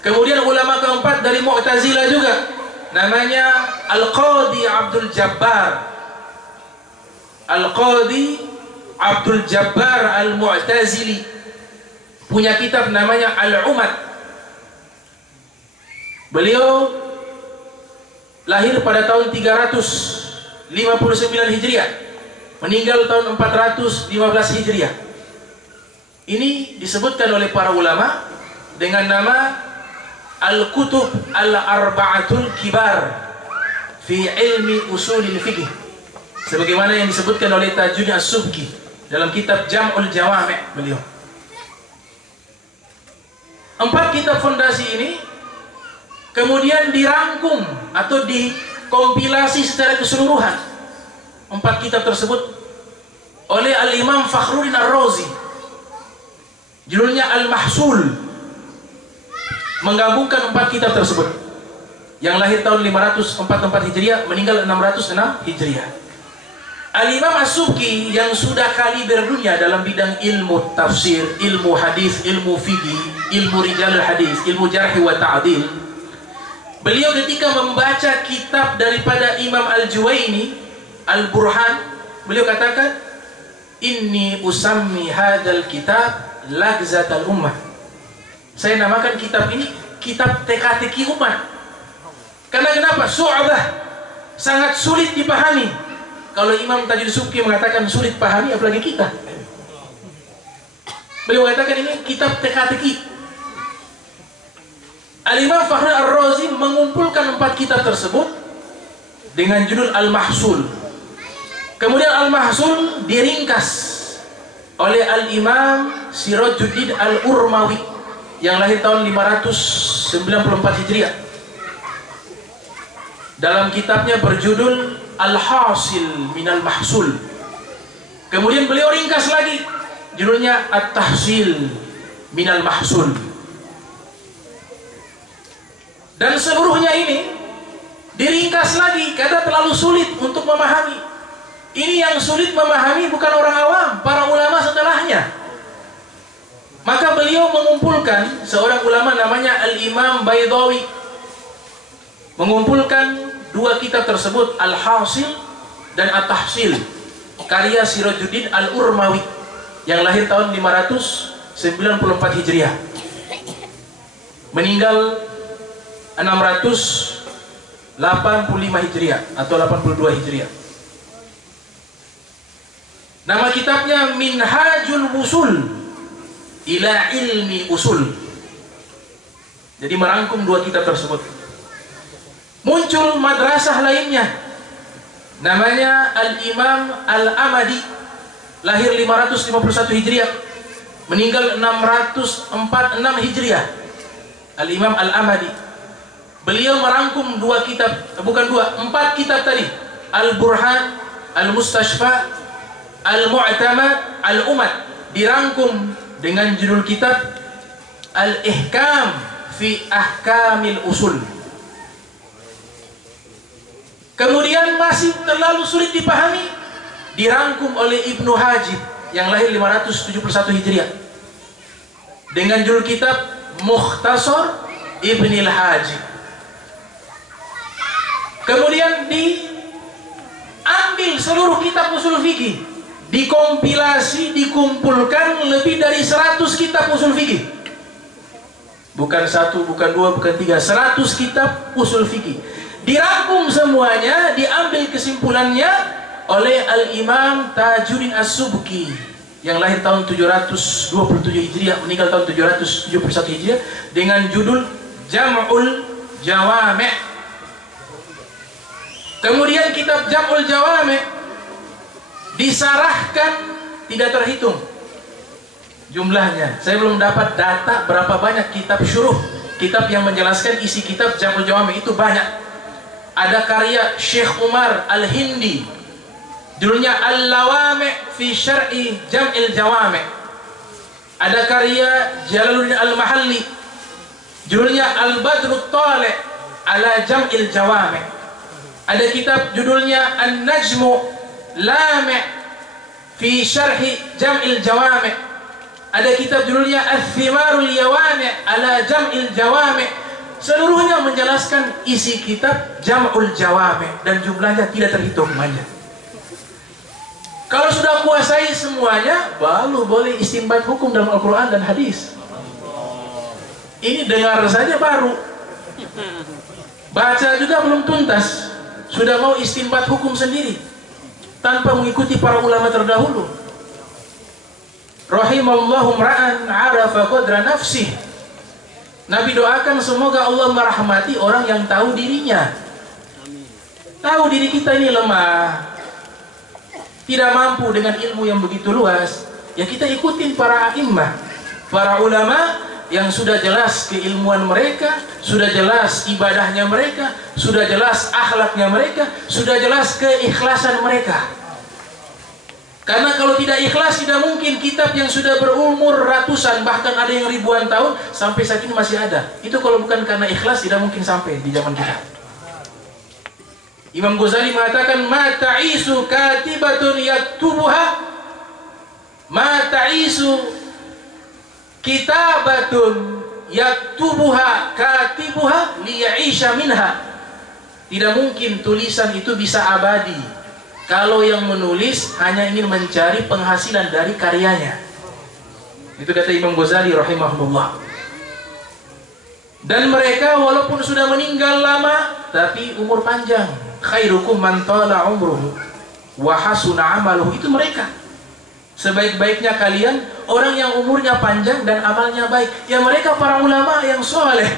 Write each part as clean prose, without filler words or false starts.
Kemudian ulama keempat dari Mu'tazilah juga, namanya Al-Qadhi Abdul Jabbar. Al-Qadhi Abdul Jabbar Al-Mu'tazili punya kitab namanya Al-Umad. Beliau lahir pada tahun 359 Hijriah, meninggal tahun 415 Hijriah. Ini disebutkan oleh para ulama dengan nama Al-Kutub Al-Arba'atul Kibar fi ilmi usulil fiqh, sebagaimana yang disebutkan oleh Tajuddin As-Subki dalam kitab Jam'ul Jawami' beliau. 4 kitab fondasi ini kemudian dirangkum atau dikompilasi secara keseluruhan, 4 kitab tersebut, oleh Al-Imam Fakhruddin Ar-Razi, judulnya Al-Mahsul, menggabungkan 4 kitab tersebut, yang lahir tahun 544 Hijriah, meninggal 606 Hijriah. Al-Imam As-Subki yang sudah kaliber dunia dalam bidang ilmu tafsir, ilmu hadis, ilmu fiqih, ilmu rijalul hadis, ilmu jarh wa ta'dil, beliau ketika membaca kitab daripada Imam Al-Juwaini, Al-Burhan, beliau katakan, inni usammi hadzal kitab lagzatal ummah. Saya namakan kitab ini kitab teka-teki umat. Karena kenapa? Su'abah, sangat sulit dipahami. Kalau Imam Tajuddin Subki mengatakan sulit pahami, apalagi kita. Beliau katakan ini kitab teka-teki. Al-Imam Fakhruddin Ar-Razi mengumpulkan 4 kitab tersebut dengan judul Al-Mahsul. Kemudian Al-Mahsul diringkas oleh Al-Imam Sirajuddin Al-Urmawi yang lahir tahun 594 Hijriah. Dalam kitabnya berjudul Al-Hasil Minal Mahsul. Kemudian beliau ringkas lagi, judulnya At-Tahsil Minal Mahsul. Dan seluruhnya ini diringkas lagi karena terlalu sulit untuk memahami. Ini yang sulit memahami bukan orang awam, para ulama setelahnya. Maka beliau mengumpulkan seorang ulama namanya Al-Imam Baydawi, mengumpulkan 2 kitab tersebut, Al-Hasil dan At-Tahsil, karya Sirajuddin Al-Urmawi yang lahir tahun 594 Hijriah, meninggal 685 Hijriah atau 82 Hijriah. Nama kitabnya Minhajul Wusul ila Ilmi Usul. Jadi merangkum 2 kitab tersebut. Muncul madrasah lainnya namanya Al-Imam Al-Amadi, lahir 551 Hijriah, meninggal 646 Hijriah. Al-Imam Al-Amadi, beliau merangkum 4 kitab tadi, Al-Burhan, Al-Mustashfa, Al-Mu'tamad, Al-Umad, dirangkum dengan judul kitab Al-Ihkam fi Ahkamil Usul. Kemudian masih terlalu sulit dipahami, dirangkum oleh Ibnu Hajib yang lahir 571 Hijriah dengan judul kitab Mukhtasar Ibnil Hajib. Kemudian diambil seluruh kitab usul fikih, dikompilasi, dikumpulkan lebih dari 100 kitab usul fikih. Bukan 1, bukan 2, bukan 3, 100 kitab usul fikih. Dirangkum semuanya, diambil kesimpulannya oleh Al-Imam Tajuddin As-Subki yang lahir tahun 727 Hijriah, meninggal tahun 771 Hijriah, dengan judul Jam'ul Jawami'. Kemudian kitab Jam'ul Jawami' disarahkan tidak terhitung jumlahnya. Saya belum dapat data berapa banyak kitab syuruh, kitab yang menjelaskan isi kitab Jam'ul Jawami', itu banyak. Ada karya Syekh Umar Al-Hindi, judulnya Al-Lawami' fi Syar'i Jam'il Jawami'. Ada karya Jalaluddin Al-Mahalli, judulnya Al-Badrut Tali' ala Jam'il Jawami'. Ada kitab judulnya An-Najmu Lami' fi syarhi Jam'il Jawami'. Ada kitab judulnya Al-Thimarul Yawami' ala Jam'il Jawami'. Seluruhnya menjelaskan isi kitab Jam'ul Jawami' dan jumlahnya tidak terhitung banyak. Kalau sudah kuasai semuanya, baru boleh istinbat hukum dalam Al-Quran dan hadis. Ini dengar saja baru, baca juga belum tuntas, sudah mau istinbat hukum sendiri tanpa mengikuti para ulama terdahulu. Rahimallahu ra'an arafa qadra nafsih. Nabi doakan semoga Allah merahmati orang yang tahu dirinya. Tahu diri kita ini lemah, tidak mampu dengan ilmu yang begitu luas, ya kita ikutin para a'immah, para ulama yang sudah jelas keilmuan mereka, sudah jelas ibadahnya mereka, sudah jelas akhlaknya mereka, sudah jelas keikhlasan mereka. Karena kalau tidak ikhlas, tidak mungkin kitab yang sudah berumur ratusan, bahkan ada yang ribuan tahun, sampai saat ini masih ada. Itu kalau bukan karena ikhlas, tidak mungkin sampai di zaman kita. Imam Ghazali mengatakan, ma ta'isu katibatun yaktubuha, ma ta'isu kitabatun yaktubuha katibuha liya'isha minha. Tidak mungkin tulisan itu bisa abadi kalau yang menulis hanya ingin mencari penghasilan dari karyanya. Itu kata Imam Ghazali rahimahullah. Dan mereka walaupun sudah meninggal lama, tapi umur panjang. Khairukum man tala umruhu wa hasuna amaluhu. Itu mereka. Sebaik-baiknya kalian orang yang umurnya panjang dan amalnya baik. Ya mereka para ulama yang soleh,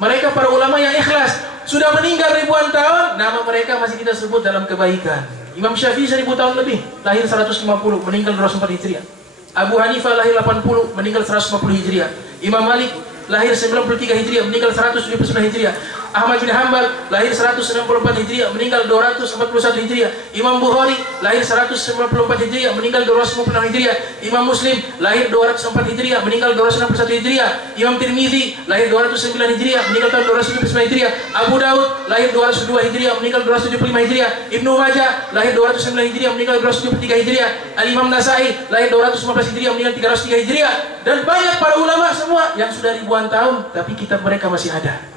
mereka para ulama yang ikhlas. Sudah meninggal ribuan tahun, nama mereka masih kita sebut dalam kebaikan. Imam Syafi'i 1000 tahun lebih, lahir 150, meninggal 204 Hijriah. Abu Hanifah lahir 80, meninggal 150 Hijriah. Imam Malik lahir 93 Hijriah, meninggal 179 Hijriah. Ahmad bin Hanbal lahir 194 Hijriah, meninggal 241 Hijriah. Imam Bukhari lahir 194 Hijriah, meninggal 256 Hijriah. Imam Muslim lahir 204 Hijriah, meninggal 261 Hijriah. Imam Tirmizi lahir 209 Hijriah, meninggal tahun 279 Hijriah. Abu Daud lahir 202 Hijriah, meninggal 275 Hijriah. Ibnu Majah lahir 209 Hijriah, meninggal 273 Hijriah. Al-Imam Nasai lahir 215 Hijriah, meninggal 303 Hijriah. Dan banyak para ulama semua yang sudah ribuan tahun, tapi kitab mereka masih ada.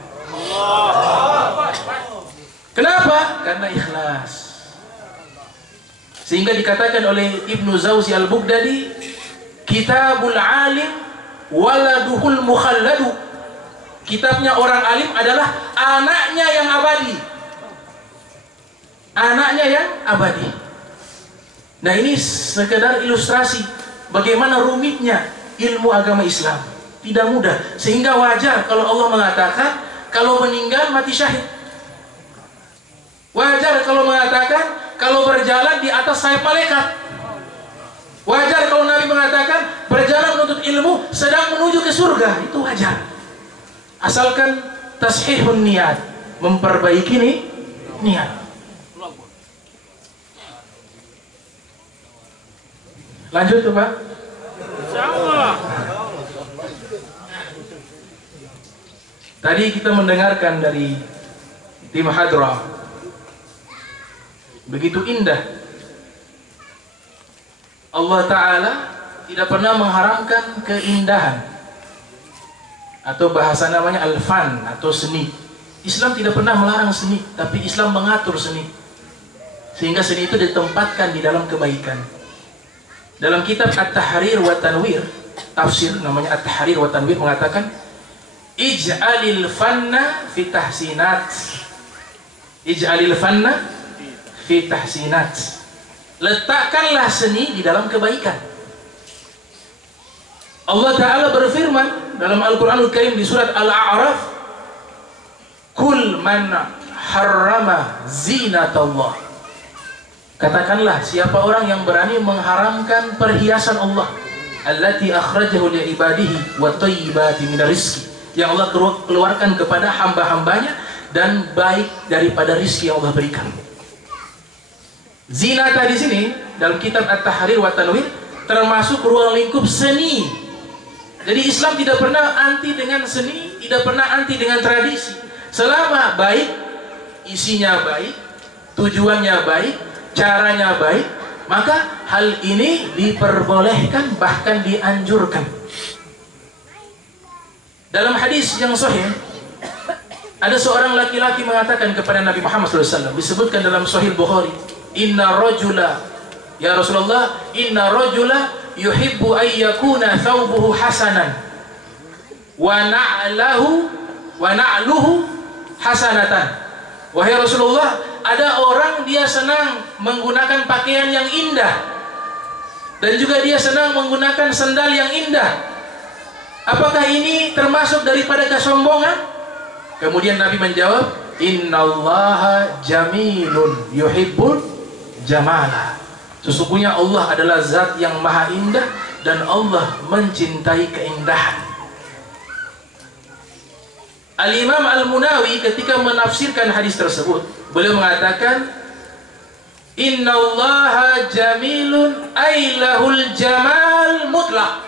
Kenapa? Karena ikhlas. Sehingga dikatakan oleh Ibnu Zawzi Al-Bughdadi, kitabul alim waladuhul mukhalladu. Kitabnya orang alim adalah anaknya yang abadi. Anaknya yang abadi. Nah, ini sekedar ilustrasi bagaimana rumitnya ilmu agama Islam. Tidak mudah. Sehingga wajar kalau Allah mengatakan kalau meninggal mati syahid. Wajar kalau mengatakan kalau berjalan di atas sayap malaikat. Wajar kalau Nabi mengatakan berjalan menuntut ilmu sedang menuju ke surga. Itu wajar. Asalkan tashihun niat, memperbaiki niat. Lanjut tuh Pak. Insyaallah. Tadi kita mendengarkan dari tim hadrah, begitu indah. Allah Ta'ala tidak pernah mengharamkan keindahan, atau bahasa namanya al-fan atau seni. Islam tidak pernah melarang seni, tapi Islam mengatur seni, sehingga seni itu ditempatkan di dalam kebaikan. Dalam kitab At-Tahrir wa Tanwir, tafsir namanya At-Tahrir wa Tanwir, mengatakan ij'alil fanna fi tahsinat. Ij'alil fanna fi tahsinat. Letakkanlah seni di dalam kebaikan. Allah Ta'ala berfirman dalam Al-Quranul Karim di surat Al-A'raf, kul man harrama zinatallah. Katakanlah, siapa orang yang berani mengharamkan perhiasan Allah, allati akhrajahu li ibadihi wa thayyibati minar rizqi, yang Allah keluarkan kepada hamba-hambanya dan baik daripada rizki yang Allah berikan. Zinata di sini dalam kitab At-Tahrir wa Tanwir termasuk ruang lingkup seni. Jadi Islam tidak pernah anti dengan seni, tidak pernah anti dengan tradisi. Selama baik, isinya baik, tujuannya baik, caranya baik, maka hal ini diperbolehkan, bahkan dianjurkan. Dalam hadis yang sahih, ada seorang laki-laki mengatakan kepada Nabi Muhammad SAW, disebutkan dalam Sahih Bukhari, inna rajula, ya Rasulullah, inna rajula yuhibbu ayyakuna thawbuhu hasanan wa na'luhu hasanatan. Wahai Rasulullah, ada orang dia senang menggunakan pakaian yang indah, dan juga dia senang menggunakan sandal yang indah. Apakah ini termasuk daripada kesombongan? Kemudian Nabi menjawab, innallaha jamilun yuhibbul jamala. Sesungguhnya Allah adalah zat yang maha indah dan Allah mencintai keindahan. Al-Imam Al-Munawi ketika menafsirkan hadis tersebut, beliau mengatakan, innallaha jamilun ay lahul jamal mutlaq.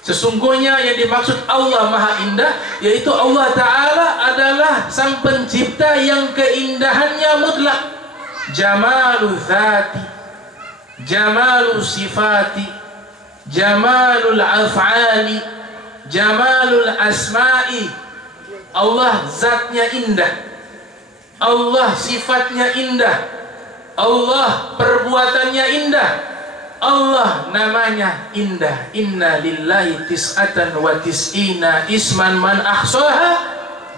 Sesungguhnya yang dimaksud Allah maha indah, yaitu Allah Ta'ala adalah sang pencipta yang keindahannya mutlak. Jamalu dhati, jamalu sifati, jamalul af'ali, jamalul asma'i. Allah zatnya indah, Allah sifatnya indah, Allah perbuatannya indah, Allah namanya indah. Inna lillahi tis'atan wa tis'ina isman man ahsaha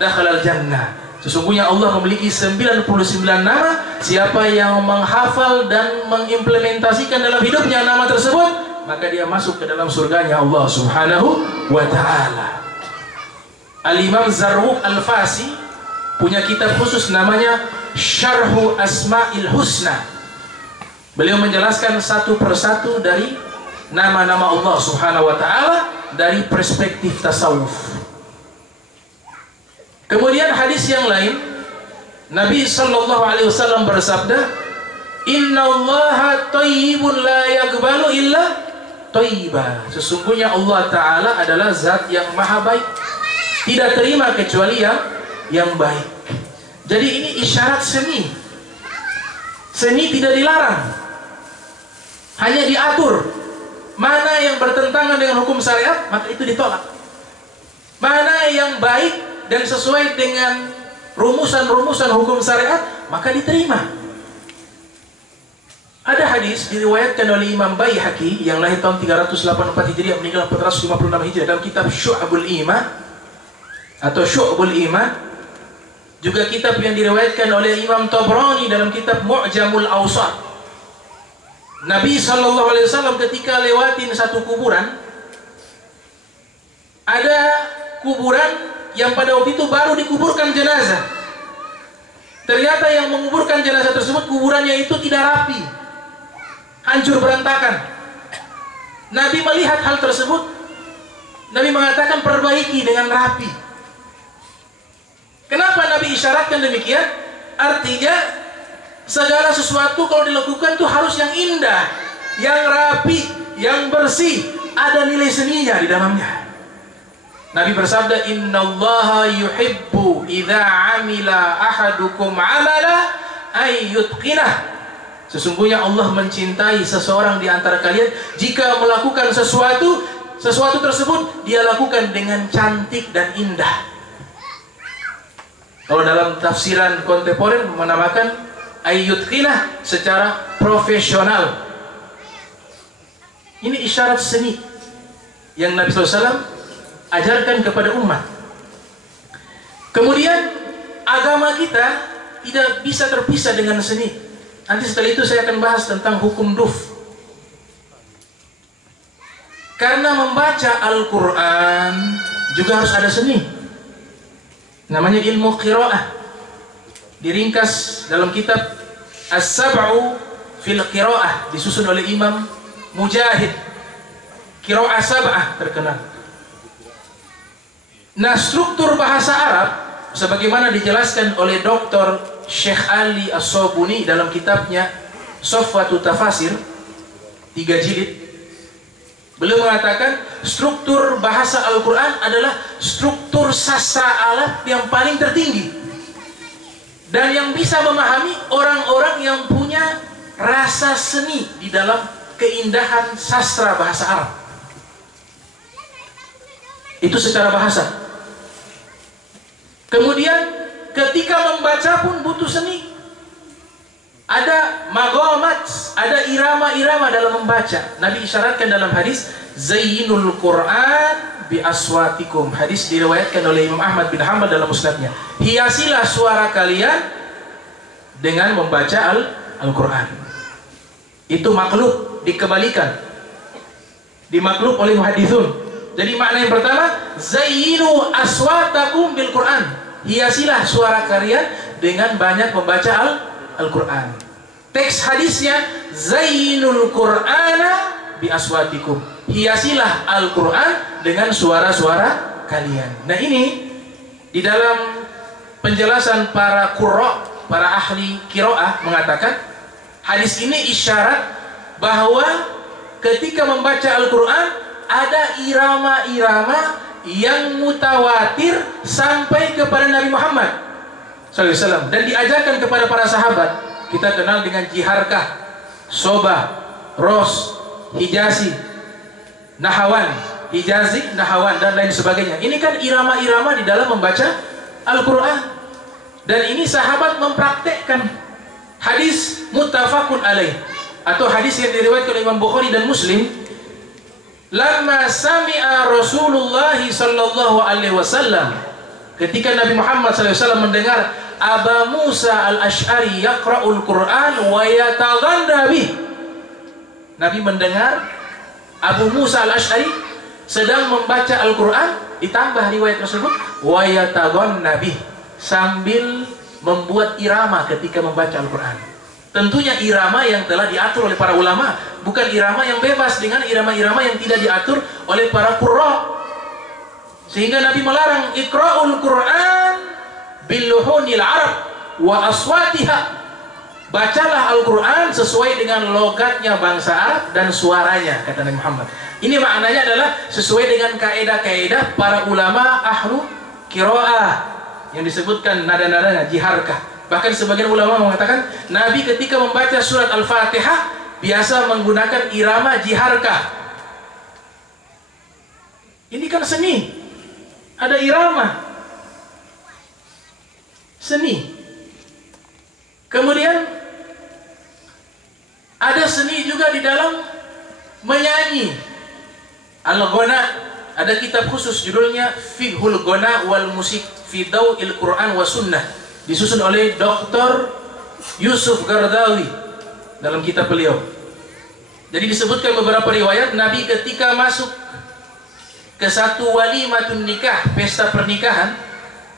dakhalal jannah. Sesungguhnya Allah memiliki 99 nama. Siapa yang menghafal dan mengimplementasikan dalam hidupnya nama tersebut, maka dia masuk ke dalam surganya Allah Subhanahu wa ta'ala. Al-Imam Zarruq Al-Fasi punya kitab khusus namanya Syarhu Asma'il Husna. Beliau menjelaskan satu persatu dari nama-nama Allah Subhanahu wa ta'ala dari perspektif tasawuf. Kemudian hadis yang lain, Nabi sallallahu alaihi wasallam bersabda, innallaha thayyibun la yaqbalu illa thayyiba. Sesungguhnya Allah Ta'ala adalah zat yang maha baik, tidak terima kecuali yang baik. Jadi ini isyarat seni. Seni tidak dilarang, hanya diatur. Mana yang bertentangan dengan hukum syariat, maka itu ditolak. Mana yang baik dan sesuai dengan rumusan-rumusan hukum syariat, maka diterima. Ada hadis diriwayatkan oleh Imam Baihaqi yang lahir tahun 384 Hijriah, meninggal 456 Hijriah, dalam kitab Syu'abul Iman atau Syu'abul Iman. Juga kitab yang diriwayatkan oleh Imam Tabrani dalam kitab Mu'jamul Awsat. Nabi SAW ketika lewatin satu kuburan, ada kuburan yang pada waktu itu baru dikuburkan jenazah. Ternyata yang menguburkan jenazah tersebut, kuburannya itu tidak rapi, hancur berantakan. Nabi melihat hal tersebut, Nabi mengatakan perbaiki dengan rapi. Kenapa Nabi isyaratkan demikian? Artinya segala sesuatu kalau dilakukan itu harus yang indah, yang rapi, yang bersih, ada nilai seninya di dalamnya. Nabi bersabda, innallaha yuhibbu idza amila ahadukum amala ay yutqinah. Sesungguhnya Allah mencintai seseorang di antara kalian jika melakukan sesuatu tersebut dia lakukan dengan cantik dan indah. Kalau dalam tafsiran kontemporer menamakan ayyutqinah secara profesional. Ini isyarat seni yang Nabi SAW ajarkan kepada umat. Kemudian agama kita tidak bisa terpisah dengan seni. Nanti setelah itu saya akan bahas tentang hukum duf. Karena membaca Al-Quran juga harus ada seni. Namanya ilmu qiraah. Diringkas dalam kitab As-Sab'u fil Qiraah, disusun oleh Imam Mujahid. Qiraah sab'ah terkenal. Nah, struktur bahasa Arab sebagaimana dijelaskan oleh Dr. Syekh Ali As-Sobuni dalam kitabnya Sofwatu Tafasir 3 jilid. Beliau mengatakan struktur bahasa Al-Quran adalah struktur sastra Arab yang paling tertinggi dan yang bisa memahami orang-orang yang punya rasa seni di dalam keindahan sastra bahasa Arab. Itu secara bahasa. Kemudian ketika membaca pun butuh seni. Ada magamat, ada irama-irama dalam membaca. Nabi isyaratkan dalam hadis, zayyinul Qur'an bi aswatikum. Hadis diriwayatkan oleh Imam Ahmad bin Hanbal dalam musnadnya. Hiasilah suara kalian dengan membaca Al-Quran. Itu makhluk, dikembalikan, dimakhluk oleh muhadithun. Jadi makna yang pertama, zayyinu aswatakum bil Quran. Hiasilah suara kalian dengan banyak membaca Al-Quran. Teks hadisnya, zayyinul Qur'ana bi aswatikum. Hiasilah Al-Quran dengan suara-suara kalian. Nah ini di dalam penjelasan para qurra, para ahli qiraah mengatakan hadis ini isyarat bahwa ketika membaca Al-Quran ada irama-irama yang mutawatir sampai kepada Nabi Muhammad SAW dan diajarkan kepada para sahabat. Kita kenal dengan jiharkah, sobah, ros, hijazi, nahawan, hijazi, nahawan dan lain sebagainya. Ini kan irama-irama di dalam membaca Al-Quran. Dan ini sahabat mempraktekkan. Hadis muttafaqun alaih, atau hadis yang diriwayatkan oleh Imam Bukhari dan Muslim. Lamma sami'a Rasulullah sallallahu alaihi wasallam, ketika Nabi Muhammad sallallahu alaihi wasallam mendengar Aba Musa al-Ash'ari yaqra'ul Qur'an wa yataghanna bih. Nabi mendengar Abu Musa al-Ash'ari sedang membaca Al-Quran, ditambah riwayat tersebut wa yataghanna bih, sambil membuat irama ketika membaca Al-Quran. Tentunya irama yang telah diatur oleh para ulama, bukan irama yang bebas dengan irama-irama yang tidak diatur oleh para qurra. Sehingga Nabi melarang iqra'ul Quran biluhunil Arab wa aswatiha. Bacalah Al-Quran sesuai dengan logatnya bangsa Arab dan suaranya, kata Nabi Muhammad. Ini maknanya adalah sesuai dengan kaedah-kaedah para ulama ahlu qiraah yang disebutkan nada-nadanya jiharkah. Bahkan sebagian ulama mengatakan Nabi ketika membaca surat Al-Fatihah biasa menggunakan irama jiharkah. Ini kan seni, ada irama, seni. Kemudian ada seni juga di dalam menyanyi. Al-Ghana, ada kitab khusus judulnya Fiqhul Ghana wal Musik fi Daw'il Quran wa Sunnah, disusun oleh Dr. Yusuf Gardawi dalam kitab beliau. Jadi disebutkan beberapa riwayat Nabi ketika masuk ke satu walimatun nikah, pesta pernikahan,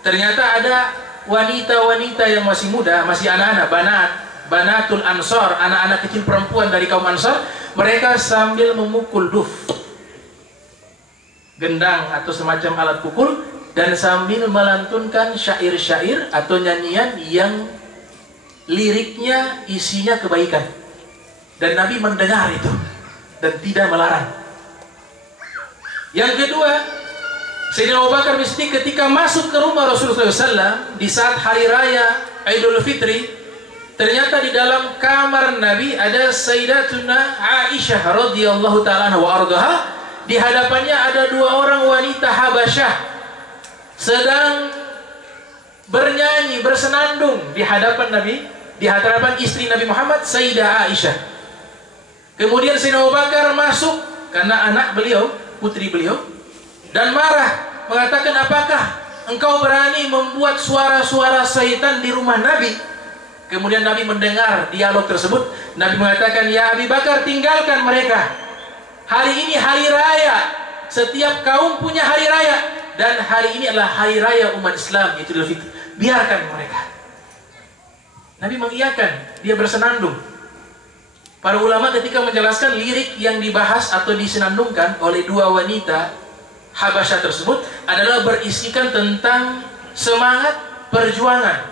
ternyata ada wanita-wanita yang masih muda, masih anak-anak, banatul ansor, anak-anak kecil perempuan dari kaum ansor. Mereka sambil memukul duf, gendang atau semacam alat pukul, dan sambil melantunkan syair-syair atau nyanyian yang liriknya isinya kebaikan. Dan Nabi mendengar itu dan tidak melarang. Yang kedua, Sayyidina Abu Bakar Siddiq ketika masuk ke rumah Rasulullah SAW di saat hari raya Idul Fitri, ternyata di dalam kamar Nabi ada Sayyidatuna Aisyah radhiyallahu ta'ala wa ardhaha. Di hadapannya ada dua orang wanita Habasyah sedang bernyanyi, bersenandung di hadapan Nabi, di hadapan istri Nabi Muhammad, Sayyidah Aisyah. Kemudian Sayyidina Abu Bakar masuk karena anak beliau, putri beliau, dan marah, mengatakan, apakah engkau berani membuat suara-suara syaitan di rumah Nabi? Kemudian Nabi mendengar dialog tersebut. Nabi mengatakan, ya Abu Bakar, tinggalkan mereka. Hari ini hari raya, setiap kaum punya hari raya, dan hari ini adalah hari raya umat Islam, Idul Fitri. Biarkan mereka. Nabi mengiyakan, dia bersenandung. Para ulama ketika menjelaskan lirik yang dibahas atau disenandungkan oleh dua wanita Habasyah tersebut adalah berisikan tentang semangat perjuangan.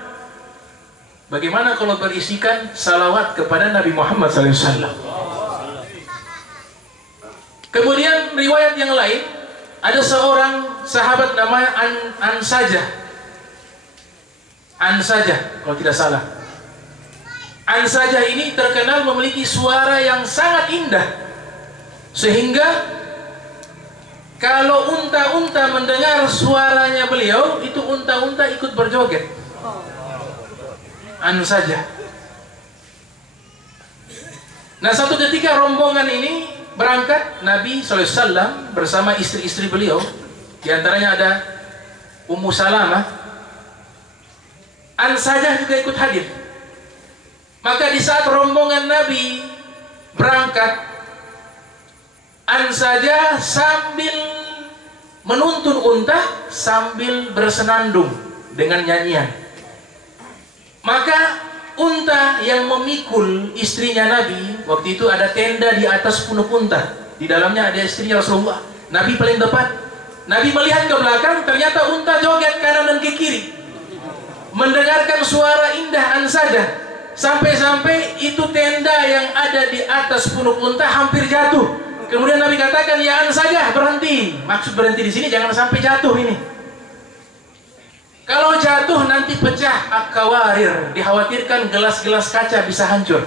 Bagaimana kalau berisikan salawat kepada Nabi Muhammad SAW? Kemudian riwayat yang lain, ada seorang sahabat namanya Ansajah, kalau tidak salah. Ansajah ini terkenal memiliki suara yang sangat indah, sehingga kalau unta-unta mendengar suaranya beliau, itu unta-unta ikut berjoget. Ansajah. Nah, satu ketika rombongan ini berangkat, Nabi SAW bersama istri-istri beliau, di antaranya ada Ummu Salamah. Ansajah juga ikut hadir. Maka di saat rombongan Nabi berangkat, Ansajah sambil menuntun unta sambil bersenandung dengan nyanyian. Maka unta yang memikul istrinya Nabi, waktu itu ada tenda di atas punuk unta, di dalamnya ada istrinya Rasulullah. Nabi paling depan. Nabi melihat ke belakang, ternyata unta joget kanan dan ke kiri, mendengarkan suara indah Ansajah, sampai-sampai itu tenda yang ada di atas punuk unta hampir jatuh. Kemudian Nabi katakan, ya Ansajah, berhenti. Maksud berhenti di sini jangan sampai jatuh ini. Kalau jatuh nanti pecah akawarir, dikhawatirkan gelas-gelas kaca bisa hancur.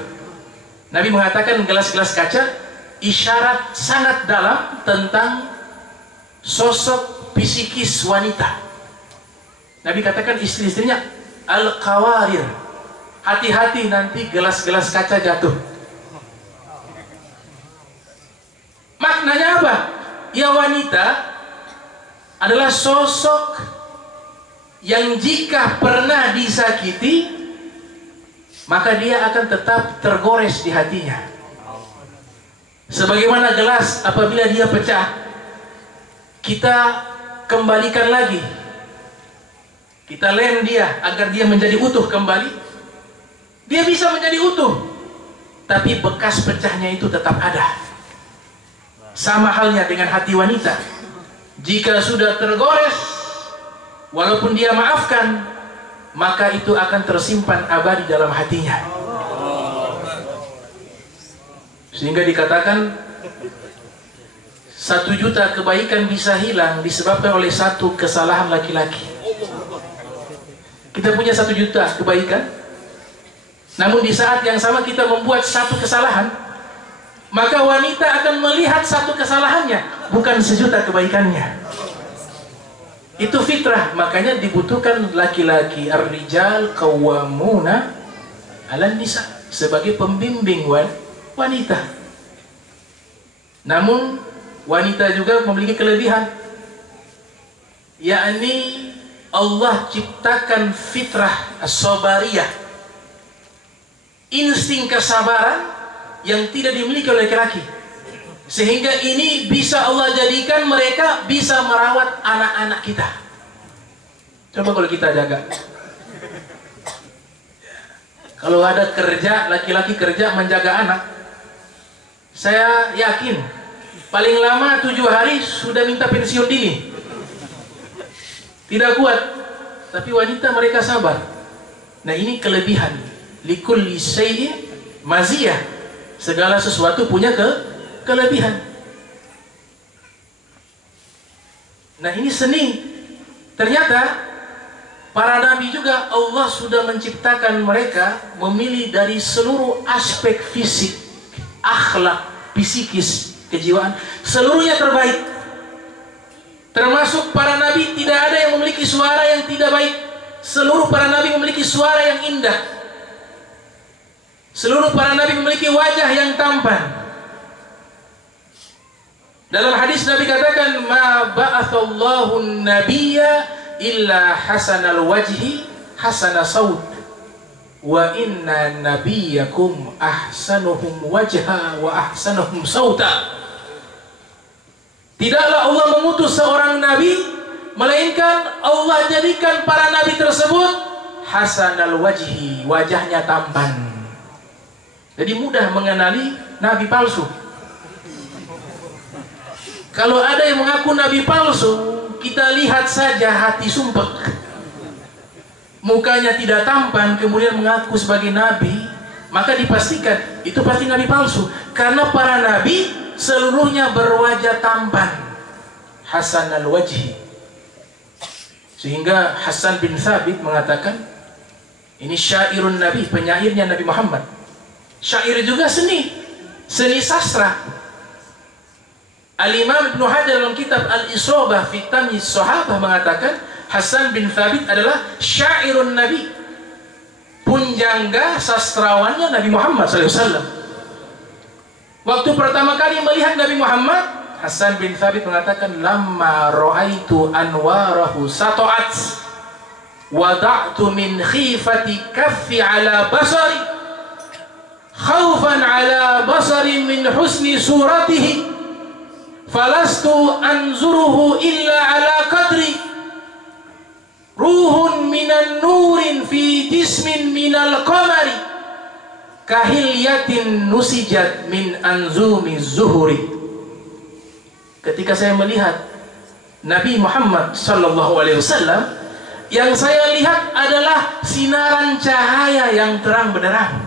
Nabi mengatakan gelas-gelas kaca isyarat sangat dalam tentang sosok psikis wanita. Nabi katakan istri-istrinya, al-qawarir, hati-hati nanti gelas-gelas kaca jatuh. Maknanya apa? Ya, wanita adalah sosok yang jika pernah disakiti, maka dia akan tetap tergores di hatinya. Sebagaimana gelas apabila dia pecah, kita kembalikan lagi, kita lem dia agar dia menjadi utuh kembali. Dia bisa menjadi utuh, tapi bekas pecahnya itu tetap ada. Sama halnya dengan hati wanita. Jika sudah tergores, walaupun dia maafkan, maka itu akan tersimpan abadi dalam hatinya. Sehingga dikatakan 1 juta kebaikan bisa hilang disebabkan oleh 1 kesalahan laki-laki. Kita punya 1 juta kebaikan, namun di saat yang sama kita membuat 1 kesalahan, maka wanita akan melihat 1 kesalahannya, bukan 1 juta kebaikannya. Itu fitrah. Makanya dibutuhkan laki-laki, ar-rijal qawwamuna 'alan nisa, sebagai pembimbing wanita. Namun wanita juga memiliki kelebihan, yakni Allah ciptakan fitrah as-sabariyah, insting kesabaran yang tidak dimiliki oleh laki-laki, sehingga ini bisa Allah jadikan mereka bisa merawat anak-anak kita. Coba kalau kita jaga. Kalau ada kerja, laki-laki kerja menjaga anak, saya yakin paling lama 7 hari sudah minta pensiun dini. Tidak kuat. Tapi wanita mereka sabar. Nah, ini kelebihan. Likulli syai'in maziyah. Segala sesuatu punya kelebihan. Nah, ini seni. Ternyata para nabi juga Allah sudah menciptakan mereka memilih dari seluruh aspek fisik, akhlak, psikis, kejiwaan, seluruhnya terbaik. Termasuk para nabi tidak ada yang memiliki suara yang tidak baik. Seluruh para nabi memiliki suara yang indah. Seluruh para nabi memiliki wajah yang tampan. Dalam hadis Nabi katakan, ma ba'athallahu nabiyya illa hasanal wajhi hasana saut, wa inna nabiyyakum ahsanuhum wajha wa ahsanuhum sauta. Tidaklah Allah mengutus seorang nabi, melainkan Allah jadikan para nabi tersebut hasanal wajhi, wajahnya tampan. Jadi mudah mengenali nabi palsu. Kalau ada yang mengaku nabi palsu, kita lihat saja hati sumpek, mukanya tidak tampan, kemudian mengaku sebagai nabi, maka dipastikan itu pasti nabi palsu. Karena para nabi seluruhnya berwajah tampan, hasanal wajhi. Sehingga Hasan bin Thabit mengatakan, Ini syairun Nabi, penyairnya Nabi Muhammad. Syair juga seni sastra. Al-Imam Ibnu Hajar dalam kitab Al-Isabah fi Tamyiz Sahabah mengatakan Hasan bin Thabit adalah syairun Nabi, punjangga sastrawannya Nabi Muhammad SAW. Waktu pertama kali melihat Nabi Muhammad, Hasan bin Thabit mengatakan, lamma ra'aitu anwarahu sata'at wada'tu min khifati kaffi ala basari khawfan ala basari min husni suratihi falastu anzuruhu illa ala qadri ruhun minan nurin fi jismin minal qamari kahilyatin nusijat min anzumi zuhuri. Ketika saya melihat Nabi Muhammad sallallahu alaihi wasallam, yang saya lihat adalah sinaran cahaya yang terang benderang.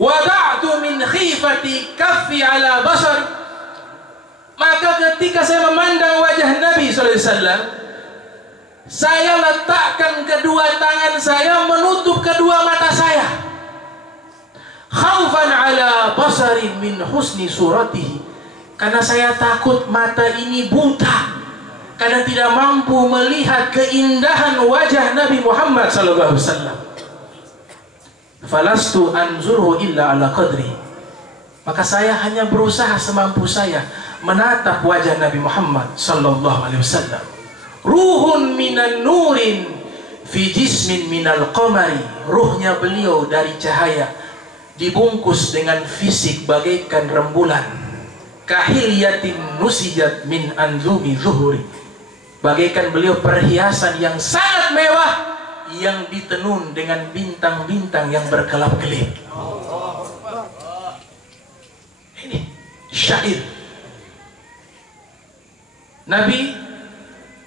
Wada'tu min khifati kaffi ala basar. Maka ketika saya memandang wajah Nabi sallallahu alaihi wasallam, saya letakkan kedua tangan saya menutup kedua mata saya. Khaufan ala basari min husni suratihi. Karena saya takut mata ini buta, karena tidak mampu melihat keindahan wajah Nabi Muhammad sallallahu alaihi wasallam. Falastu anzurhu illa ala qadri. Maka saya hanya berusaha semampu saya menatap wajah Nabi Muhammad sallallahu alaihi wasallam. Ruhun minan nurin fi jismin minal qamari. Ruhnya beliau dari cahaya, dibungkus dengan fisik bagaikan rembulan. Kahilyatin nusijat min anzumi zuhuri. Bagaikan beliau perhiasan yang sangat mewah yang ditenun dengan bintang-bintang yang berkelap-kelip. Ini syair. Nabi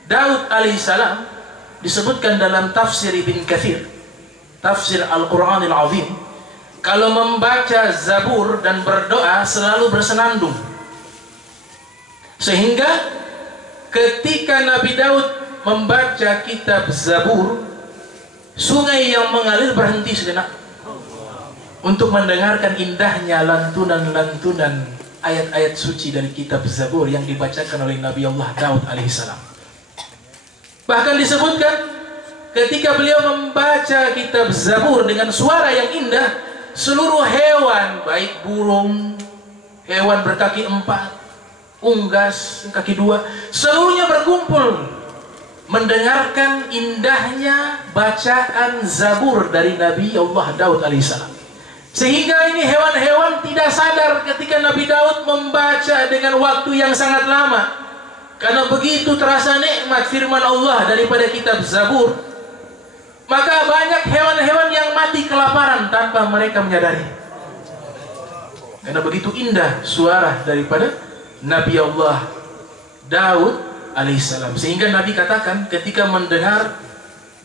Daud alaihissalam disebutkan dalam tafsir Ibn Katsir, tafsir Al-Quranil Azim, kalau membaca Zabur dan berdoa selalu bersenandung. Sehingga ketika Nabi Daud membaca kitab Zabur, sungai yang mengalir berhenti sejenak untuk mendengarkan indahnya lantunan-lantunan ayat-ayat suci dari kitab Zabur yang dibacakan oleh Nabi Allah Daud alaihissalam. Bahkan disebutkan ketika beliau membaca kitab Zabur dengan suara yang indah, seluruh hewan, baik burung, hewan berkaki 4, unggas kaki 2, seluruhnya berkumpul mendengarkan indahnya bacaan Zabur dari Nabi Allah Daud alaihissalam. Sehingga ini hewan-hewan tidak sadar ketika Nabi Daud membaca dengan waktu yang sangat lama, karena begitu terasa nikmat firman Allah daripada kitab Zabur. Maka banyak hewan-hewan yang mati kelaparan tanpa mereka menyadari, karena begitu indah suara daripada Nabi Allah Daud alaihissalam. Sehingga Nabi katakan ketika mendengar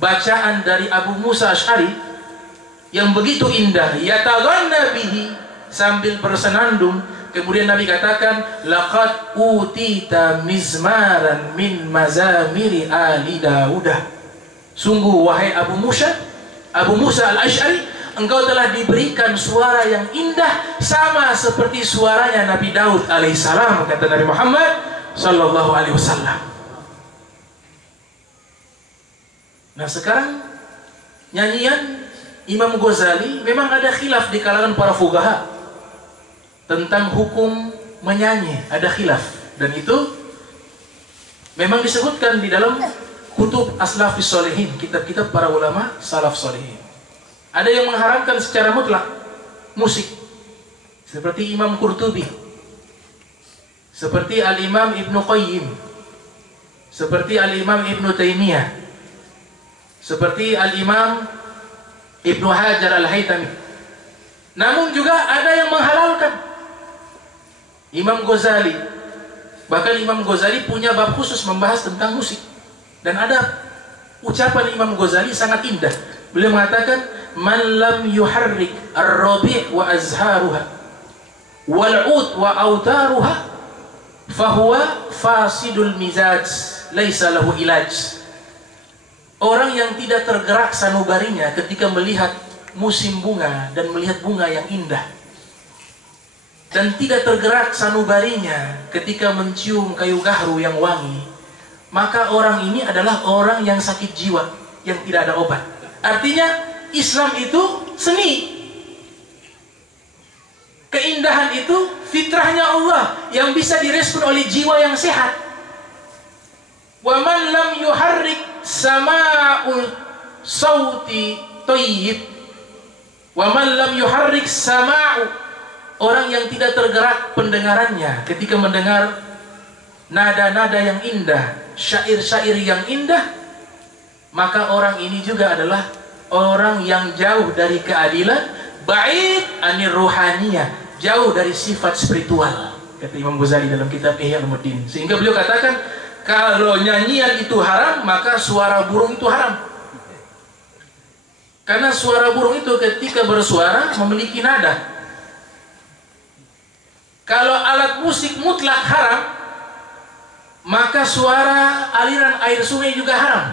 bacaan dari Abu Musa Asy'ari yang begitu indah, yataghanna bihi, sambil bersenandung, kemudian Nabi katakan, laqad utita mizmaran min mazamiri ali Daudah. Sungguh wahai Abu Musa Al-Asy'ari, engkau telah diberikan suara yang indah sama seperti suaranya Nabi Daud alaihissalam, kata Nabi Muhammad sallallahu alaihi wasallam. Nah, sekarang nyanyian Imam Ghazali, memang ada khilaf di kalangan para fuqaha tentang hukum menyanyi, ada khilaf, dan itu memang disebutkan di dalam kutub Aslafis Sholihin, kitab-kitab para ulama salaf sholihin. Ada yang mengharamkan secara mutlak musik, seperti Imam Qurtubi, seperti Al-Imam Ibnu Qayyim, seperti Al-Imam Ibnu Taimiyah, seperti Al-Imam Ibnu Hajar Al-Haytami. Namun juga ada yang menghalalkan. Imam Ghazali, bahkan Imam Ghazali punya bab khusus membahas tentang musik. Dan ada ucapan Imam Ghazali sangat indah. Beliau mengatakan, man lam yuharrik ar-rabi' wa azharuha wal-ud wa autaruha fahuwa fasidul mizaj laisa lahu ilaj. Orang yang tidak tergerak sanubarinya ketika melihat musim bunga dan melihat bunga yang indah, dan tidak tergerak sanubarinya ketika mencium kayu gahru yang wangi, maka orang ini adalah orang yang sakit jiwa, yang tidak ada obat. Artinya Islam itu seni. Keindahan itu fitrahnya Allah yang bisa direspon oleh jiwa yang sehat. Wa man lam yuharrik sama'ul sauti thayyib. Wa man lam yuharrik sama'u, orang yang tidak tergerak pendengarannya ketika mendengar nada-nada yang indah, syair-syair yang indah, maka orang ini juga adalah orang yang jauh dari keadilan, ba'id anir ruhaniyah, jauh dari sifat spiritual, kata Imam Ghazali dalam kitab Ihya Ulumuddin. Sehingga beliau katakan, kalau nyanyian itu haram, maka suara burung itu haram. Karena suara burung itu ketika bersuara memiliki nada. Kalau alat musik mutlak haram, maka suara aliran air sungai juga haram.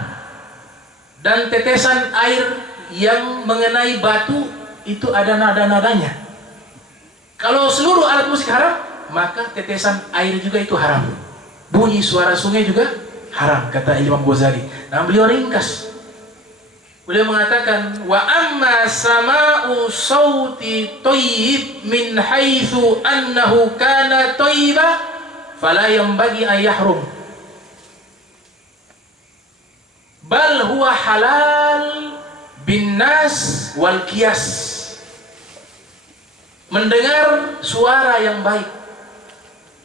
Dan tetesan air yang mengenai batu itu ada nada-nadanya. Kalau seluruh alat musik haram, maka tetesan air juga itu haram. Bunyi suara sungai juga haram, kata Imam Ghazali. Nah, beliau ringkas. Beliau mengatakan, wa amma sama'u sauti thayyib min haitsu annahu kana thayyiba fala yanbaghi an yahrum, bal huwa halal bin nas wal qiyas. Mendengar suara yang baik,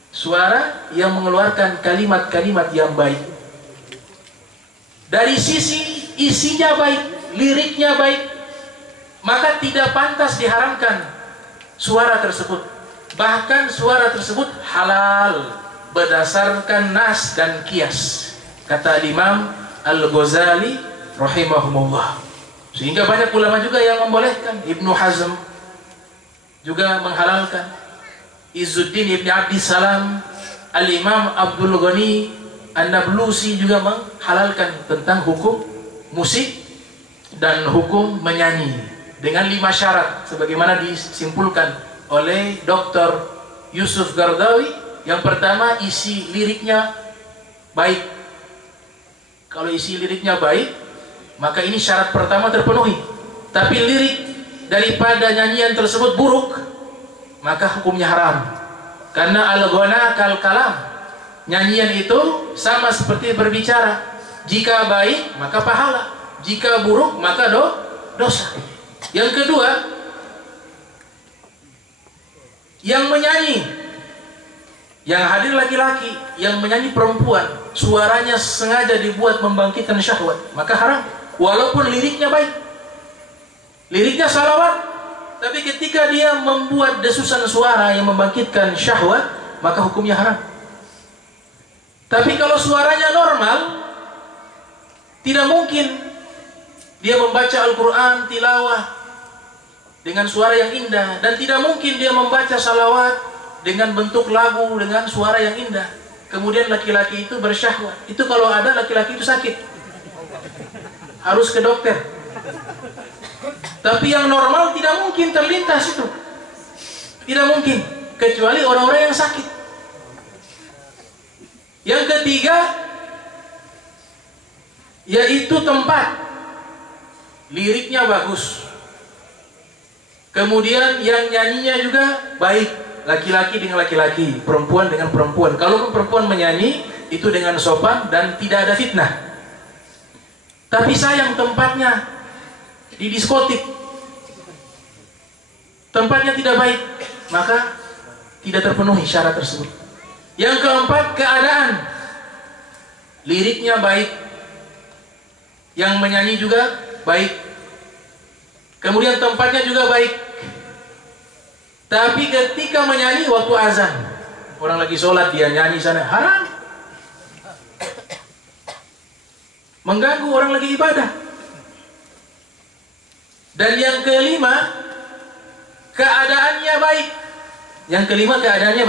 suara yang mengeluarkan kalimat-kalimat yang baik, dari sisi isinya baik, liriknya baik, maka tidak pantas diharamkan suara tersebut. Bahkan suara tersebut halal berdasarkan nas dan qiyas, kata Imam Al-Ghazali rahimahumullah. Sehingga banyak ulama juga yang membolehkan. Ibnu Hazm juga menghalalkan, Izzuddin Ibn Abdissalam, Al-Imam Abdul Ghani An-Nablusi juga menghalalkan tentang hukum musik dan hukum menyanyi dengan 5 syarat sebagaimana disimpulkan oleh Dr. Yusuf Gardawi. Yang pertama, isi liriknya baik. Kalau isi liriknya baik, maka ini syarat pertama terpenuhi. Tapi lirik daripada nyanyian tersebut buruk, maka hukumnya haram. Karena al-ghana kal kalam, nyanyian itu sama seperti berbicara. Jika baik maka pahala, jika buruk maka dosa. Yang kedua, yang menyanyi, yang hadir laki-laki, yang menyanyi perempuan, suaranya sengaja dibuat membangkitkan syahwat, maka haram. Walaupun liriknya baik, liriknya salawat, tapi ketika dia membuat desusan suara yang membangkitkan syahwat, maka hukumnya haram. Tapi kalau suaranya normal, tidak mungkin dia membaca Al-Quran tilawah dengan suara yang indah, dan tidak mungkin dia membaca salawat dengan bentuk lagu dengan suara yang indah. Kemudian laki-laki itu bersyahwat. Itu kalau ada laki-laki itu sakit, harus ke dokter. Tapi yang normal tidak mungkin terlintas itu, tidak mungkin, kecuali orang-orang yang sakit. Yang ketiga, yaitu tempat, liriknya bagus, kemudian yang nyanyinya juga baik, laki-laki dengan laki-laki, perempuan dengan perempuan. Kalau perempuan menyanyi itu dengan sopan dan tidak ada fitnah. Tapi sayang tempatnya di diskotik, tempatnya tidak baik, maka tidak terpenuhi syarat tersebut. Yang keempat, keadaan, liriknya baik, yang menyanyi juga baik, kemudian tempatnya juga baik. Tapi ketika menyanyi waktu azan, orang lagi sholat dia nyanyi sana, haram, mengganggu orang lagi ibadah. Dan yang kelima, keadaannya baik. Yang kelima, keadaannya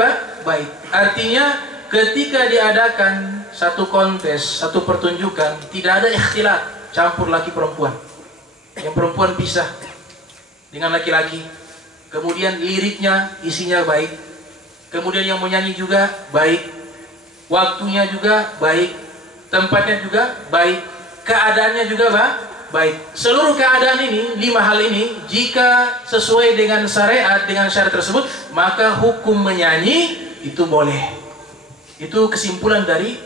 baik. Artinya ketika diadakan satu kontes, satu pertunjukan, tidak ada ikhtilat, campur laki perempuan. Yang perempuan pisah dengan laki-laki. Kemudian liriknya isinya baik. Kemudian yang menyanyi juga baik. Waktunya juga baik. Tempatnya juga baik. Keadaannya juga baik. Seluruh keadaan ini, 5 hal ini, jika sesuai dengan syariat, dengan syarat tersebut, maka hukum menyanyi itu boleh. Itu kesimpulan dari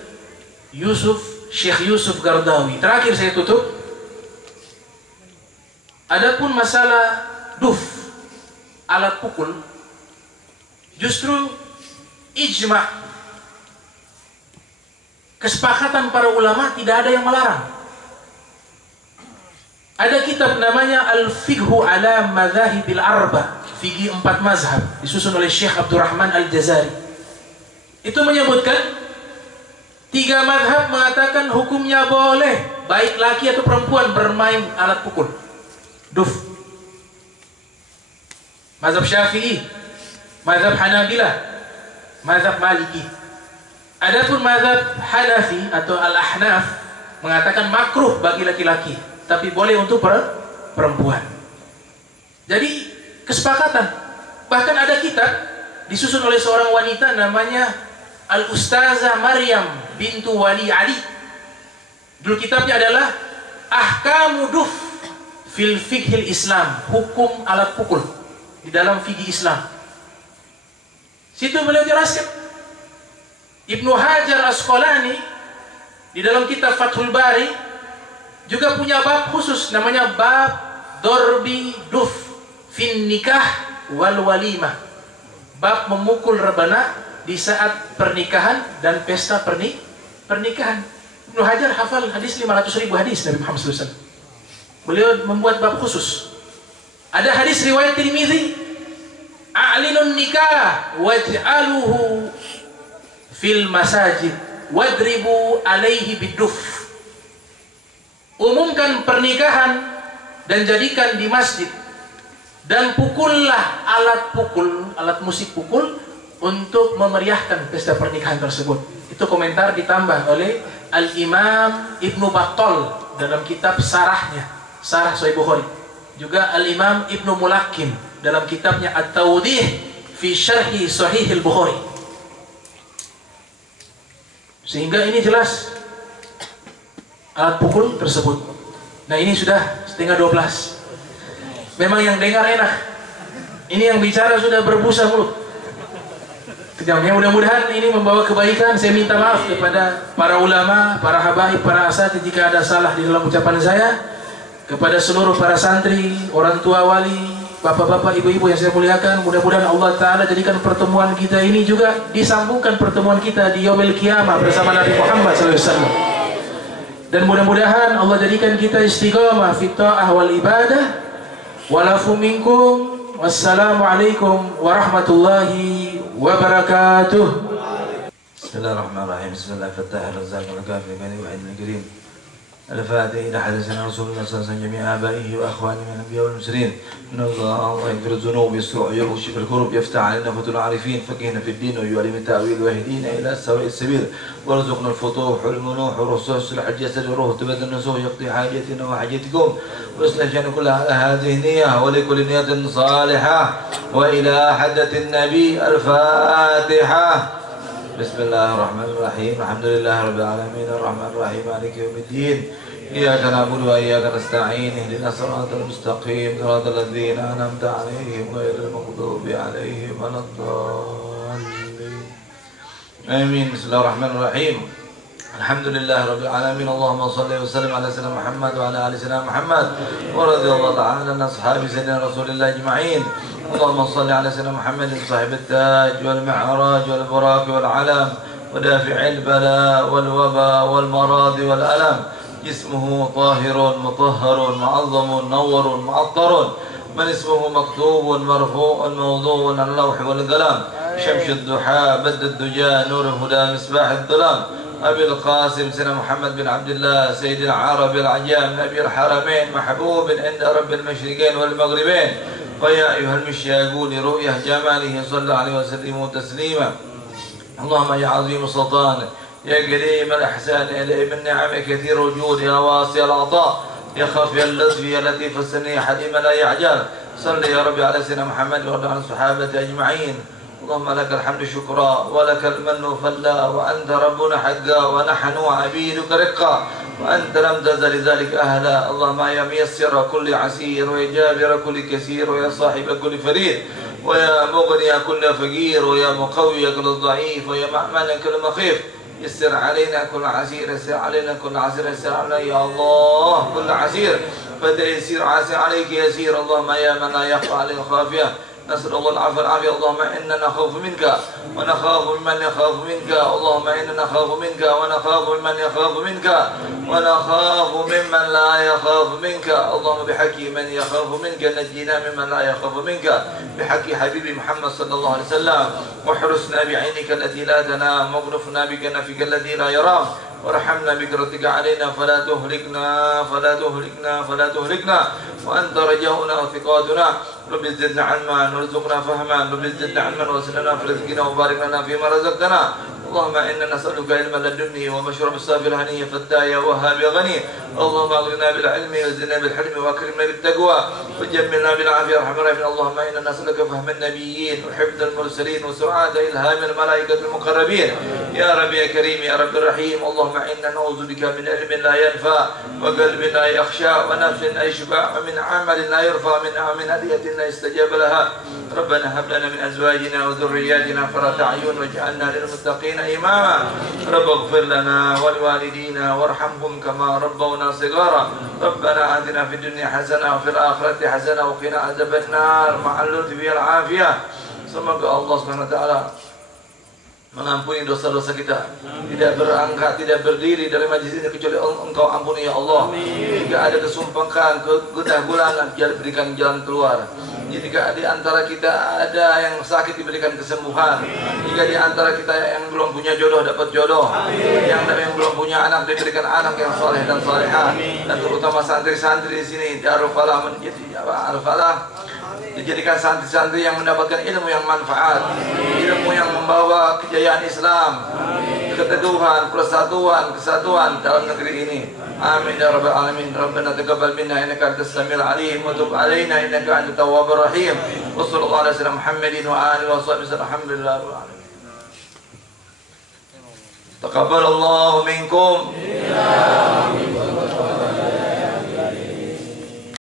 Syekh Yusuf Qaradawi. Terakhir saya tutup. Adapun masalah duf, alat pukul, justru ijma', kesepakatan para ulama, tidak ada yang melarang. Ada kitab namanya Al-Fiqhu ala Madzahibil Arba', fikih 4 mazhab, disusun oleh Syekh Abdurrahman Al-Jazari. Itu menyebutkan 3 mazhab mengatakan hukumnya boleh, baik laki atau perempuan bermain alat pukul duf. Mazhab Syafi'i, mazhab Hanabilah, mazhab Maliki. Adapun mazhab Hanafi atau Al-Ahnaf mengatakan makruh bagi laki-laki, tapi boleh untuk perempuan. Jadi kesepakatan. Bahkan ada kitab disusun oleh seorang wanita namanya Al-Ustazah Maryam bintu Wali Ali. Judul kitabnya adalah Ahkamu Duf fil Fiqhil Islam, hukum alat pukul di dalam fikih Islam. Situ beliau jelaskan. Ibnu Hajar Asqalani di dalam kitab Fathul Bari juga punya bab khusus namanya bab Dorbi Duf fin Nikah wal Walimah. Bab memukul rebana di saat pernikahan dan pesta pernikahan. Ibnu Hajar hafal hadis 500.000 hadis Nabi Muhammad SAW. Beliau membuat bab khusus. Ada hadis riwayat Tirmidzi, a'linun nikah waj'aluhu fil masajid wadribu alaihi biduf. Umumkan pernikahan dan jadikan di masjid, dan pukullah alat pukul, alat musik pukul untuk memeriahkan pesta pernikahan tersebut. Itu komentar ditambah oleh Al-Imam Ibnu Battal dalam kitab sarahnya, Sarah Sahih Bukhari. Juga Al-Imam Ibnu Mulakin dalam kitabnya At-Tawdih fi Syarhi Sahih Al-Bukhari. Sehingga ini jelas alat pukul tersebut. Nah, ini sudah 11:30. Memang yang dengar enak. Ini yang bicara sudah berbusa mulut. Kejamnya, mudah-mudahan ini membawa kebaikan. Saya minta maaf kepada para ulama, para habaib, para asatidz jika ada salah di dalam ucapan saya. Kepada seluruh para santri, orang tua wali, bapak-bapak, ibu-ibu yang saya muliakan, mudah-mudahan Allah Ta'ala jadikan pertemuan kita ini juga disambungkan pertemuan kita di Yaumil Qiyamah bersama Nabi Muhammad SAW. Dan mudah-mudahan Allah jadikan kita istiqamah fi ta'ah wal ibadah. Walafu minkum. Wassalamualaikum warahmatullahi wabarakatuh. Bismillahirrahmanirrahim. Bismillahirrahmanirrahim. Bismillahirrahmanirrahim. الفاتحة إلى حدثنا رسول الله صلى الله عليه وسلم جميع آبائه وأخوانه من الأنبياء والمرسلين. إن الله يغفر الذنوب يستر ويكشف الكرب يفتح علينا فتوح العارفين فقهنا في الدين ويعلم التأويل ويهدينا إلى سواء السبيل وارزقنا الفتوح والمنوح والرسوح صلح الجسد والروح تبدل النسوح يقضي حاجتنا وحاجتكم ويصلح شأن كلها على هذه النية ولكل نية صالحة وإلى حدة النبي الفاتحة. بسم الله الرحمن الرحيم. الحمد لله رب العالمين الرحمن الرحيم مالك يوم الدين إياك نعبد وإياك نستعين اهدنا الصراط المستقيم صراط الذين أنعمت عليهم غير المغضوب عليهم ولا الضالين آمين. بسم الله الرحمن الرحيم. الحمد لله رب العالمين. اللهم صل وسلم على سيدنا محمد وعلى آل سيدنا محمد ورضي الله تعالى عن أصحاب سيدنا رسول الله أجمعين. اللهم صل على سيدنا محمد صاحب التاج والمعراج والبراق والعلم ودافع البلاء والوباء والمراض والألم. جسمه طاهر مطهر معظم نور معطر من اسمه مكتوب مرفوع موضوع على اللوح والقلم. شمس الضحى بد الدجى نور الهدى مصباح الظلام. أبي القاسم سيدنا محمد بن عبد الله سيد العرب العجام نبي الحرمين محبوب عند رب المشرقين والمغربين. فيا أيها المشتاقون لرؤية جماله صلى الله عليه وسلم تسليما. اللهم يا عظيم سلطانك يا قديم الإحسان يا لئيم النعم يا كثير الجود يا واسع العطاء يا خافي اللطف يا لطيف السن يا حليم لا يعجل صل يا ربي على سيدنا محمد وعلى الصحابة أجمعين. اللهم لك الحمد شكرا ولك المن فلا وأنت ربنا حقا ونحن عبيدك رقا وأنت لم تزل ذلك أهلا. اللهم يا ميسر كل عسير ويا جابر كل كثير ويا صاحب كل فريد ويا مغني كل فقير ويا مقوي كل ضعيف ويا مأمن كل مخيف يسر علينا كل عسير يسر علينا كل عسير يسر علينا يا الله كل عسير بدأ يسير عسير عليك يسير. اللهم يا من لا يخفى عليه خافية نسأل الله العفو والعافية. اللهم إنا نخاف منك ونخاف ممن يخاف منك. اللهم إنا نخاف منك ونخاف ممن يخاف منك ونخاف ممن لا يخاف منك. اللهم بحق من يخاف منك نجينا ممن لا يخاف منك بحق حبيبي محمد صلى الله عليه وسلم. واحرسنا بعينك التي لا تنام واغرفنا بكنفك الذي لا يرام وارحمنا بقدرتك علينا فلا تهلكنا فلا تهلكنا فلا تهلكنا وأنت رجاؤنا وثقاتنا. رب زدنا علما وارزقنا فهما رب زدنا علما واسلنا في رزقنا وبارك لنا فيما رزقتنا. اللهم إنا نسألك علما لدني ومشرب الصافي الهني فتاة يا وهاب يا غني. اللهم اغننا بالعلم وزدنا بالحلم واكرمنا بالتقوى وجملنا بالعافية ارحم الراحمين. اللهم إنا نسألك فهم النبيين وحفظ المرسلين وسرعة إلهام الملائكة المقربين يا رب يا كريم يا رب الرحيم. اللهم إنا نعوذ بك من علم لا ينفع وقلب لا يخشى ونفس لا يشبع ومن عمل لا يرفع من هدية لا يستجاب لها. ربنا هب لنا من أزواجنا وذرياتنا قرة أعين واجعلنا للمتقين إماما. رب اغفر لنا ولوالدينا وارحمهم كما ربونا صغارا. ربنا آتنا في الدنيا حسنة وفي الآخرة حسنة وقنا عذاب النار مع اللطف والعافية. Semoga Allah SWT mengampuni dosa-dosa kita, tidak berangkat, tidak berdiri dari majlis ini kecuali Engkau ampuni ya Allah. Jika ada kesumpahan, kegundah gulangan, berikan jalan keluar. Jika di antara kita ada yang sakit diberikan kesembuhan. Jika di antara kita yang belum punya jodoh dapat jodoh. Yang belum punya anak diberikan anak yang soleh dan solehah. Dan terutama santri-santri di sini Darul Falah menjadi Al-Falah dijadikan santri-santri yang mendapatkan ilmu yang manfaat, ilmu yang membawa kejayaan Islam, keteguhan, persatuan, kesatuan dalam negeri ini. Amin ya rabbal alamin. Rabbana taqabbal minna innaka antas samiul alim wa tub alaina innaka antat tawwabur rahim. Wa sallallahu ala sayyidina Muhammadin wa alihi wa sahbihi alhamdulillahi rabbil alamin. Taqabbalallahu minkum.